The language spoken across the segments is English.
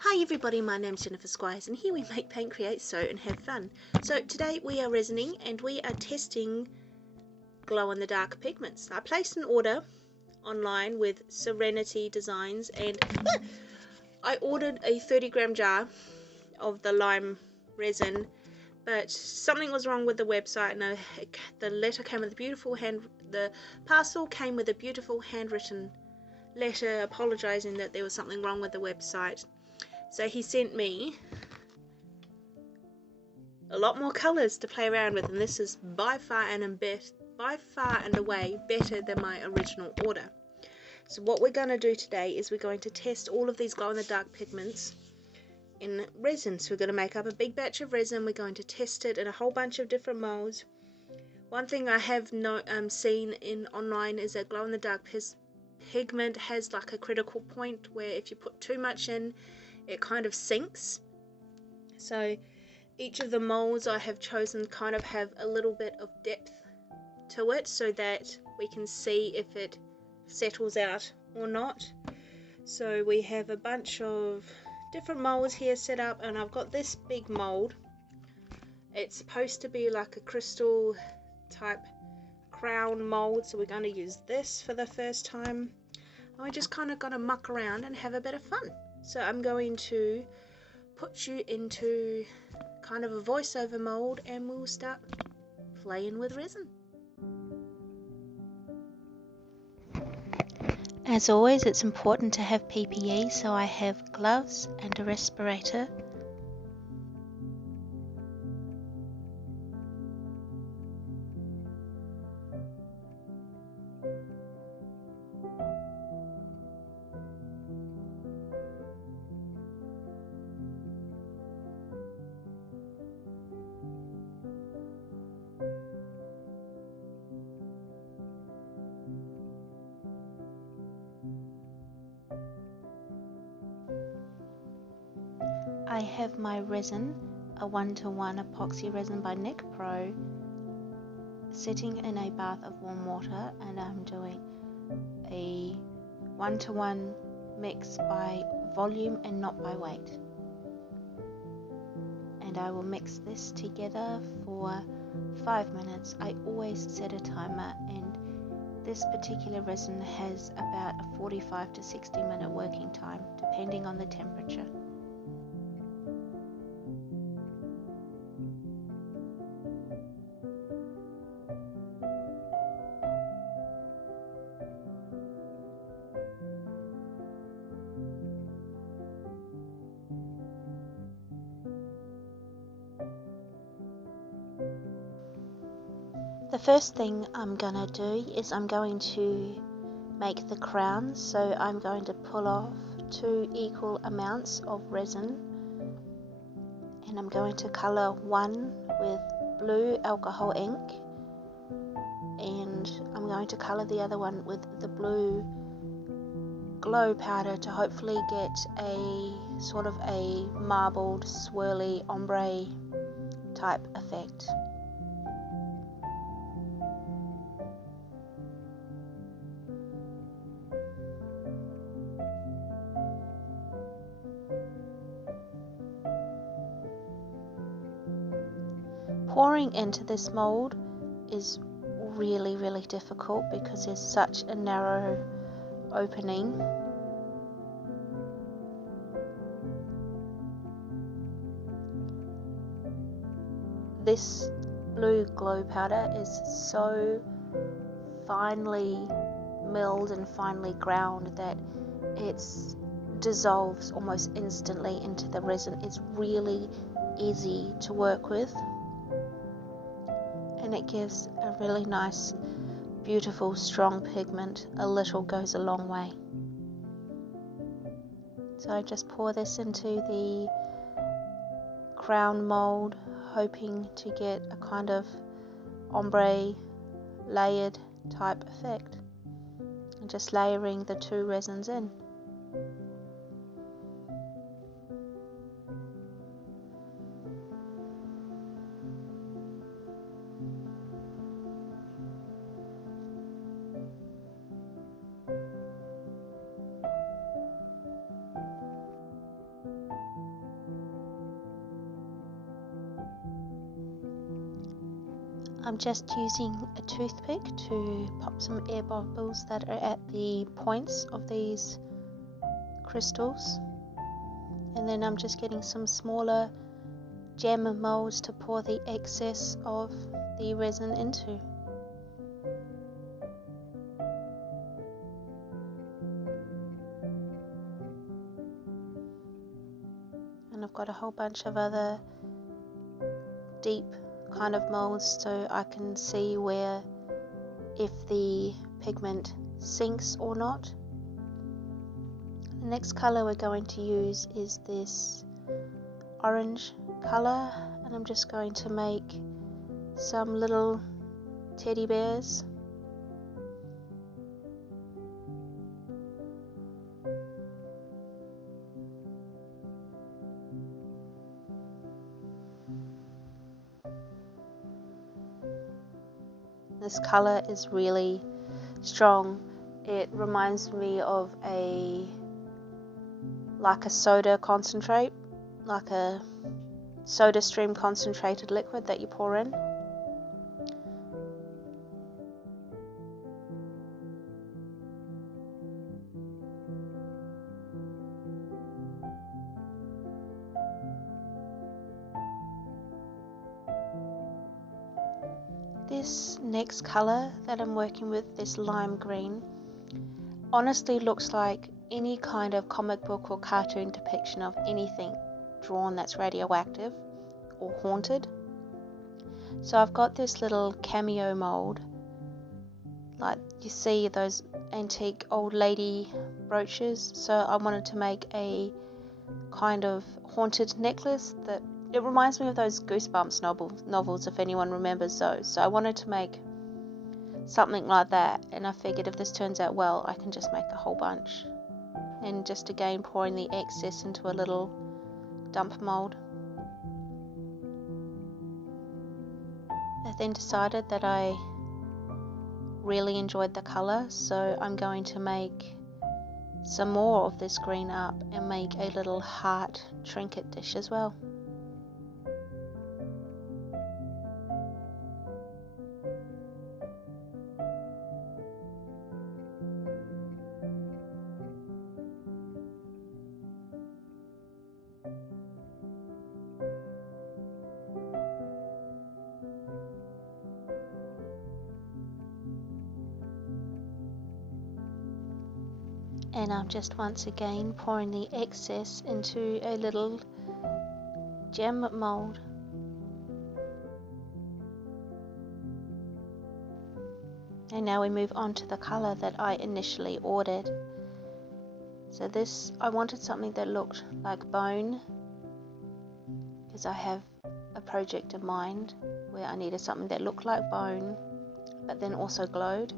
Hi everybody, my name's Jennifer Squires and here we make, paint, create, sew and have fun. So today we are resining and we are testing glow-in-the-dark pigments. I placed an order online with Serenity Designs and I ordered a 30-gram jar of the lime resin, but something was wrong with the website and the letter came with the parcel came with a beautiful handwritten letter apologizing that there was something wrong with the website. So he sent me a lot more colours to play around with, and this is by far and away better than my original order. So what we're going to do today is we're going to test all of these glow-in-the-dark pigments in resin. So we're going to make up a big batch of resin. We're going to test it in a whole bunch of different molds. One thing I have seen online is that glow-in-the-dark pigment has like a critical point where if you put too much in, it kind of sinks. So each of the molds I have chosen kind of have a little bit of depth to it so that we can see if it settles out or not. So we have a bunch of different molds here set up, and I've got this big mold. It's supposed to be like a crystal type crown mold, so we're going to use this for the first time. And we're just kind of going to muck around and have a bit of fun. So I'm going to put you into kind of a voiceover mold and we'll start playing with resin. As always, it's important to have PPE, so I have gloves and a respirator. I have my resin, a 1-to-1 epoxy resin by Nick Pro, sitting in a bath of warm water, and I'm doing a 1-to-1 mix by volume and not by weight. And I will mix this together for 5 minutes. I always set a timer, and this particular resin has about a 45 to 60 minute working time depending on the temperature. The first thing I'm gonna do is I'm going to make the crowns. So I'm going to pull off 2 equal amounts of resin, and I'm going to colour one with blue alcohol ink, and I'm going to colour the other one with the blue glow powder to hopefully get a sort of a marbled, swirly ombre type effect. Pouring into this mold is really difficult because there's such a narrow opening. This blue glow powder is so finely milled and finely ground that it dissolves almost instantly into the resin. It's really easy to work with, and it gives a really nice, beautiful, strong pigment. A little goes a long way. So I just pour this into the crown mold, hoping to get a kind of ombre layered type effect, and just layering the 2 resins in. I'm just using a toothpick to pop some air bubbles that are at the points of these crystals, and then I'm just getting some smaller gem molds to pour the excess of the resin into. And I've got a whole bunch of other deep kind of molds so I can see where if the pigment sinks or not. The next color we're going to use is this orange color, and I'm just going to make some little teddy bears. This color is really strong. It reminds me of like a soda concentrate, like a soda stream concentrated liquid that you pour in. This next color that I'm working with, this lime green, honestly looks like any kind of comic book or cartoon depiction of anything drawn that's radioactive or haunted. So I've got this little cameo mold, like you see those antique old lady brooches. So I wanted to make a kind of haunted necklace that it reminds me of those Goosebumps novels, if anyone remembers those. So I wanted to make something like that, and I figured if this turns out well, I can just make a whole bunch. And just again pouring the excess into a little dump mold. I then decided that I really enjoyed the color, so I'm going to make some more of this green up and make a little heart trinket dish as well. And I'm just once again pouring the excess into a little gem mold. And now we move on to the color that I initially ordered. So this, I wanted something that looked like bone, because I have a project in mind where I needed something that looked like bone but then also glowed.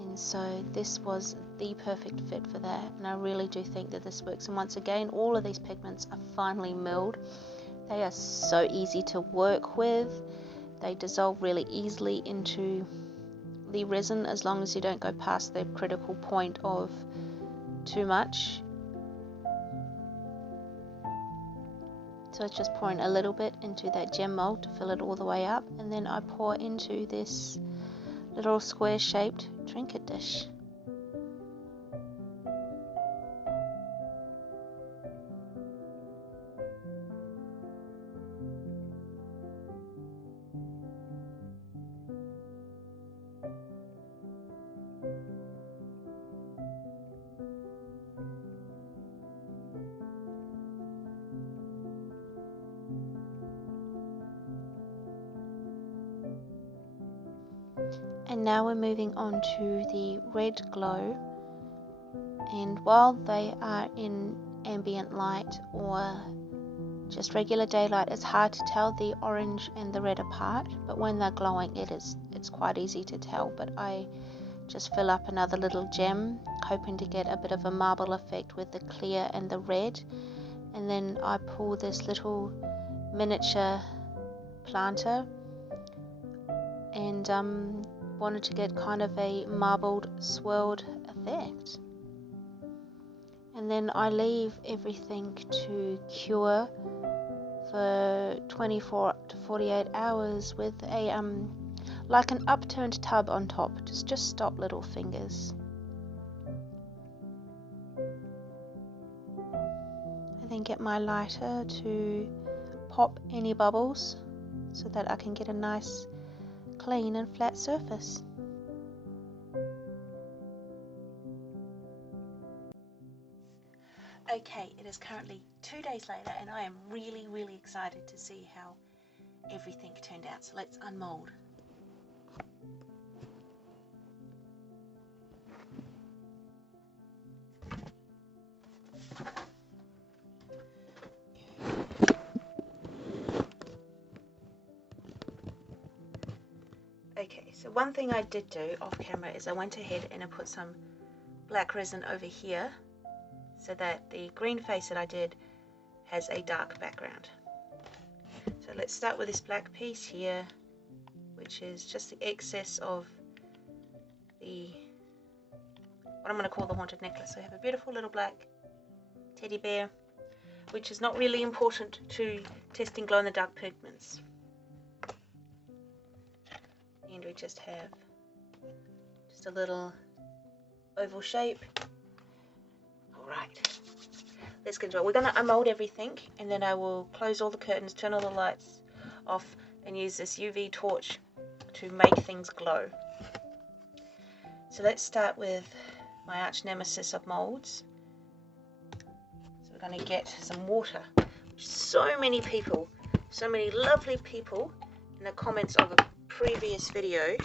And so this was the perfect fit for that, and I really do think that this works. And once again, all of these pigments are finely milled. They are so easy to work with. They dissolve really easily into the resin as long as you don't go past the critical point of too much. So it's just pouring a little bit into that gem mold to fill it all the way up, and then I pour into this little square shaped trinket dish. And now we're moving on to the red glow, and while they are in ambient light or just regular daylight, it's hard to tell the orange and the red apart, but when they're glowing it's quite easy to tell. But I just fill up another little gem, hoping to get a bit of a marble effect with the clear and the red, and then I pull this little miniature planter and wanted to get kind of a marbled swirled effect. And then I leave everything to cure for 24 to 48 hours with a like an upturned tub on top. Just stop little fingers. And then get my lighter to pop any bubbles so that I can get a nice clean and flat surface. Okay, it is currently 2 days later and I am really excited to see how everything turned out. So let's unmold. Okay, so one thing I did do off camera is I went ahead and I put some black resin over here so that the green face that I did has a dark background. So let's start with this black piece here, which is just the excess of the, what I'm going to call the haunted necklace. So I have a beautiful little black teddy bear, which is not really important to testing glow-in-the-dark pigments. And we just have just a little oval shape. Alright, let's get into it. We're going to unmold everything and then I will close all the curtains, turn all the lights off and use this UV torch to make things glow. So let's start with my arch nemesis of molds. So we're going to get some water. So many people, so many lovely people in the comments of a previous video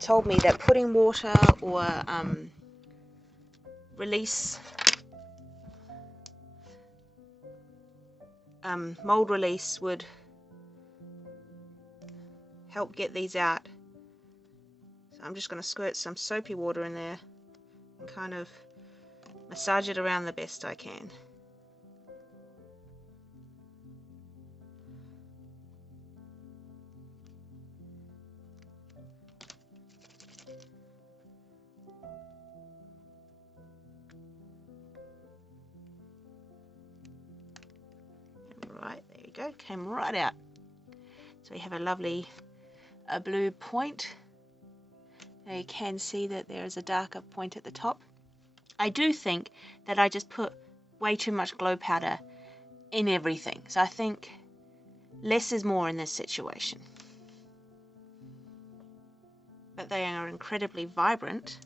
told me that putting water or mold release would help get these out. So I'm just going to squirt some soapy water in there and kind of massage it around the best I can. Right, there we go, came right out. So we have a lovely blue point. Now you can see that there is a darker point at the top. I do think that I just put way too much glow powder in everything. So I think less is more in this situation. But they are incredibly vibrant.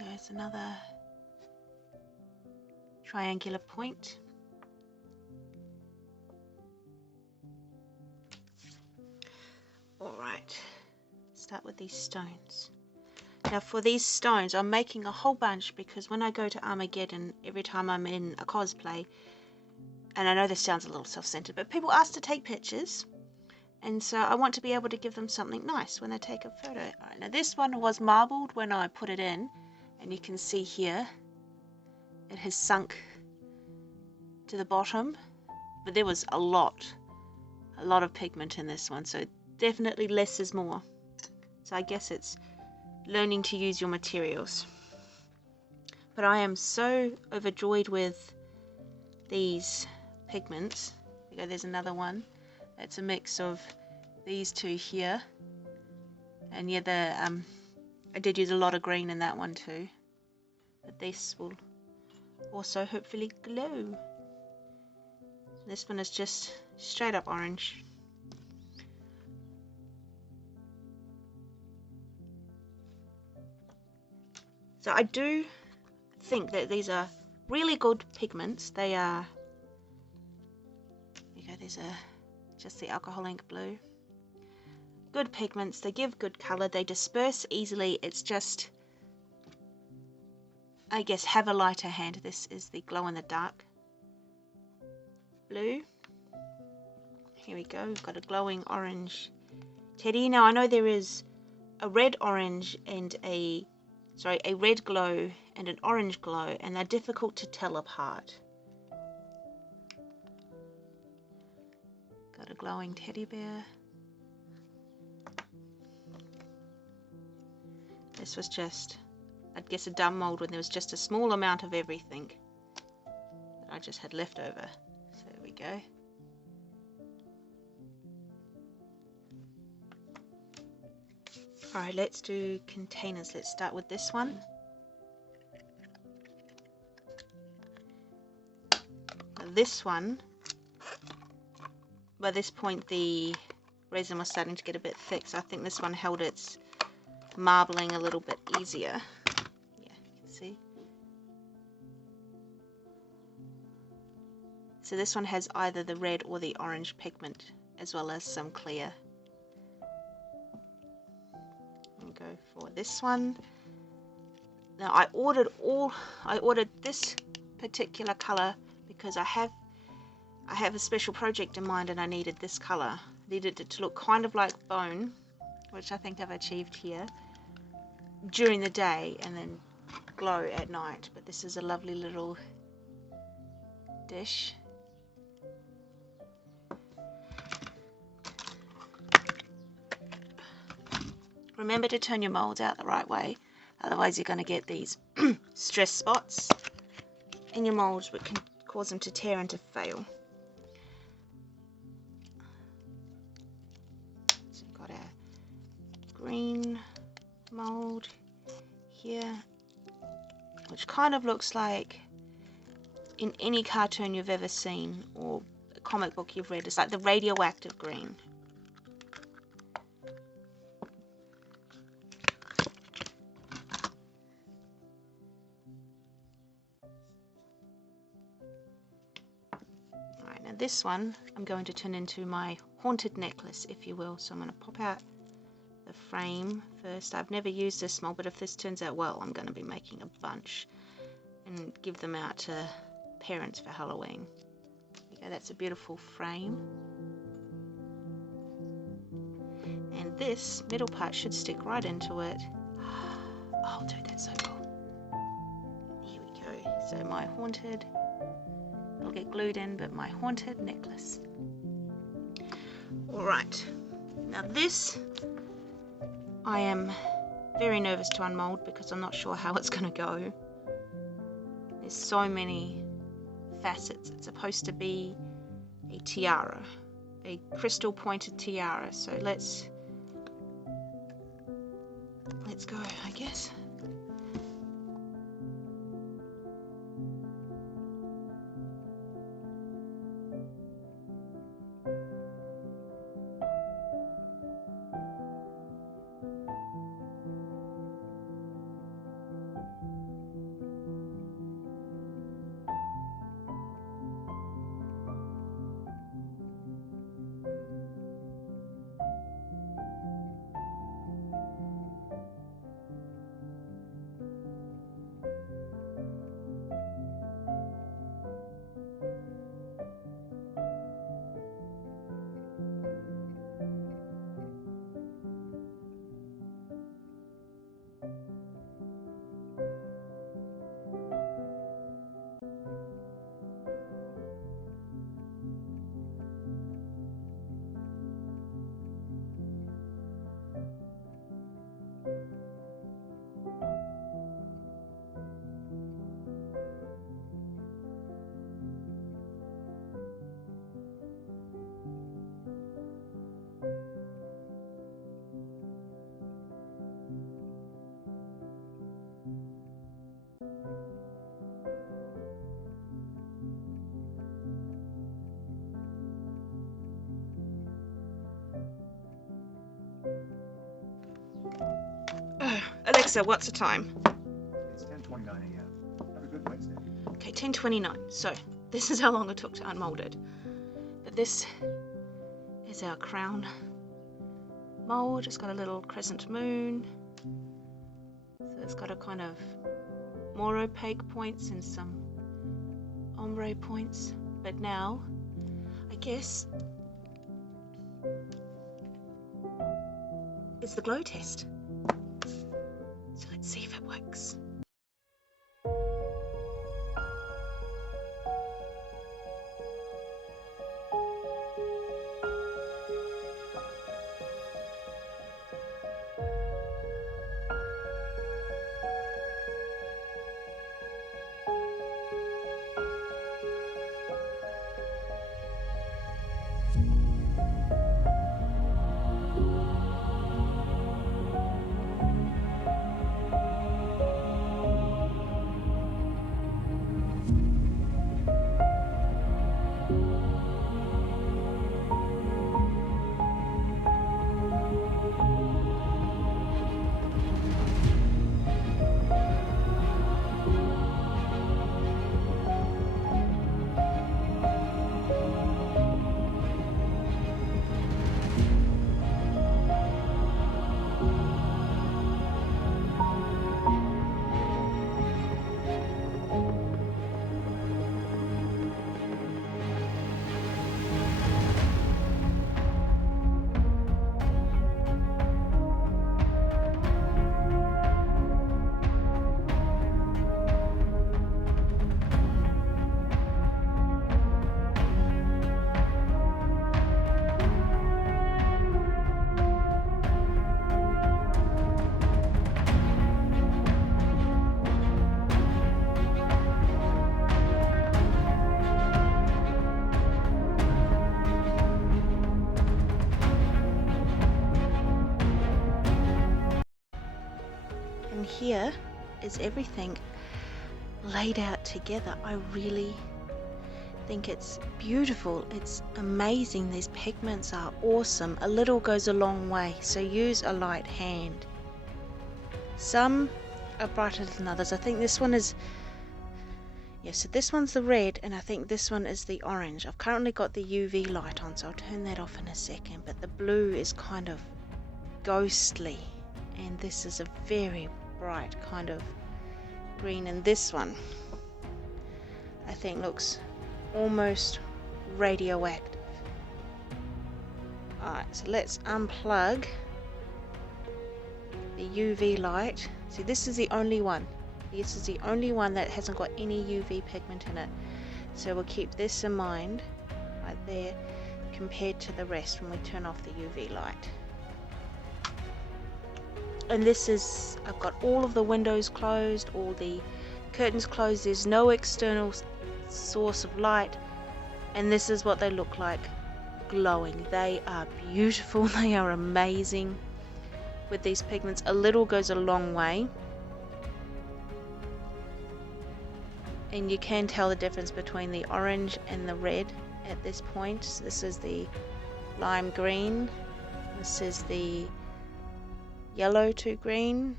There goes another triangular point. Alright, start with these stones. Now for these stones, I'm making a whole bunch because when I go to Armageddon, every time I'm in a cosplay, and I know this sounds a little self-centered, but people ask to take pictures, and so I want to be able to give them something nice when they take a photo. Alright, now this one was marbled when I put it in, and you can see here, it has sunk to the bottom, but there was a lot of pigment in this one, so definitely less is more. So I guess it's learning to use your materials. But I am so overjoyed with these pigments. There's another one. It's a mix of these two here, and yeah, I did use a lot of green in that one too. But this will also hopefully glow. This one is just straight up orange. So I do think that these are really good pigments. They are, there's just the alcohol ink blue. Good pigments, they give good colour, they disperse easily. It's just, I guess, have a lighter hand. This is the glow in the dark blue. Here we go, we've got a glowing orange teddy. Now I know there is a red orange and a red glow and an orange glow, and they're difficult to tell apart. Got a glowing teddy bear. This was just, I'd guess, a dumb mold when there was just a small amount of everything that I just had left over. So there we go. Alright, let's do containers. Let's start with this one. Now this one, by this point the resin was starting to get a bit thick, so I think this one held its marbling a little bit easier. Yeah, you can see. So this one has either the red or the orange pigment, as well as some clear. And go for this one. Now I ordered this particular color because I have a special project in mind, and I needed this color. Needed it to look kind of like bone, which I think I've achieved here, during the day and then glow at night. But this is a lovely little dish. Remember to turn your molds out the right way, otherwise you're going to get these stress spots in your molds, which can cause them to tear and to fail. So we've got our green mold here, which kind of looks like, in any cartoon you've ever seen or a comic book you've read, it's like the radioactive green. Alright, now this one I'm going to turn into my haunted necklace, if you will. So I'm going to pop out the frame first. I've never used this mold, but if this turns out well, I'm going to be making a bunch and give them out to parents for Halloween. Okay, that's a beautiful frame. And this middle part should stick right into it. Oh dude, that's so cool. Here we go. So my haunted, it'll get glued in, but my haunted necklace. Alright, now this I am very nervous to unmold because I'm not sure how it's going to go. There's so many facets. It's supposed to be a tiara, a crystal pointed tiara. So let's go, I guess. Alexa, what's the time? It's 10:29 a.m. Have a good Wednesday. Okay, 10:29. So this is how long it took to unmold it. But this is our crown mold. It's got a little crescent moon. So it's got a kind of more opaque points and some ombre points. But now, I guess is the glow test. So let's see if it works. And here is everything laid out together. I really think it's beautiful. It's amazing. These pigments are awesome. A little goes a long way, so use a light hand. Some are brighter than others. I think this one is, yeah, so this one's the red, and I think this one is the orange. I've currently got the UV light on, so I'll turn that off in a second, but the blue is kind of ghostly, and this is a very bright kind of green, and this one I think looks almost radioactive. Alright, so let's unplug the UV light. See, this is the only one. This is the only one that hasn't got any UV pigment in it. So we'll keep this in mind right there compared to the rest when we turn off the UV light. And this is, I've got all of the windows closed, all the curtains closed, there's no external source of light, and this is what they look like, glowing. They are beautiful, they are amazing with these pigments. A little goes a long way, and you can tell the difference between the orange and the red at this point. So this is the lime green, this is the yellow to green,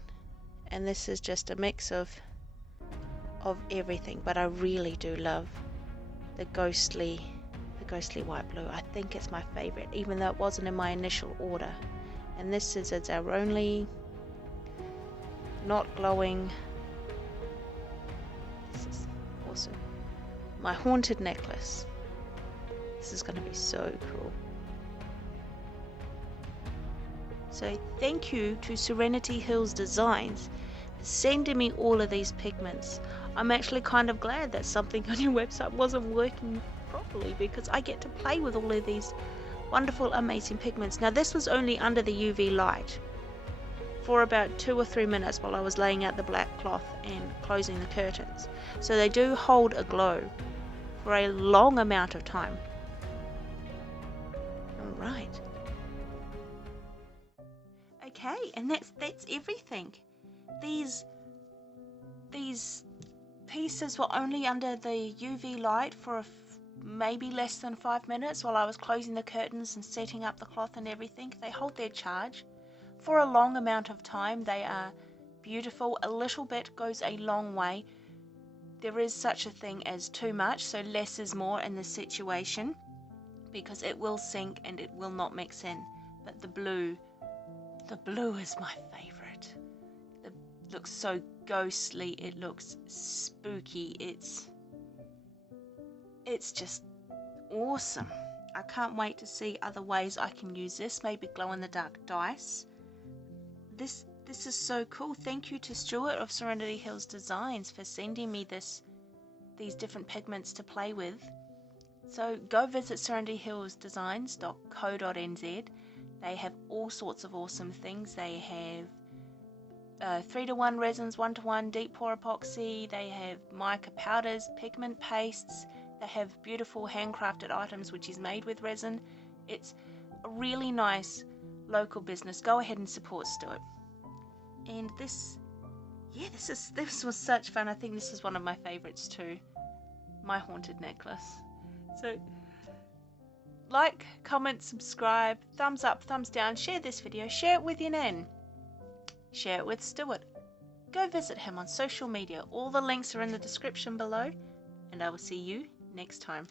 and this is just a mix of everything. But I really do love the ghostly white blue. I think it's my favorite, even though it wasn't in my initial order. And this is our only not glowing. This is awesome. My haunted necklace. This is going to be so cool. So thank you to Serenity Hills Designs for sending me all of these pigments. I'm actually kind of glad that something on your website wasn't working properly, because I get to play with all of these wonderful, amazing pigments. Now this was only under the UV light for about 2 or 3 minutes while I was laying out the black cloth and closing the curtains. So they do hold a glow for a long amount of time. Alright. Okay, and that's everything. These pieces were only under the UV light for maybe less than 5 minutes while I was closing the curtains and setting up the cloth and everything. They hold their charge for a long amount of time. They are beautiful. A little bit goes a long way. There is such a thing as too much, so less is more in this situation, because it will sink and it will not mix in. But the blue is my favorite. It looks so ghostly, it looks spooky, it's just awesome. I can't wait to see other ways I can use this, maybe glow-in-the-dark dice. This is so cool. Thank you to Stuart of Serenity Hills Designs for sending me these different pigments to play with. So go visit serenityhillsdesigns.co.nz. They have all sorts of awesome things. They have 3-to-1 resins, 1-to-1 deep pour epoxy. They have mica powders, pigment pastes. They have beautiful handcrafted items which is made with resin. It's a really nice local business. Go ahead and support Stuart. And this was such fun. I think this is one of my favorites too. My haunted necklace. So like, comment, subscribe, thumbs up, thumbs down, share this video, share it with your nan, share it with Stuart. Go visit him on social media. All the links are in the description below, and I will see you next time.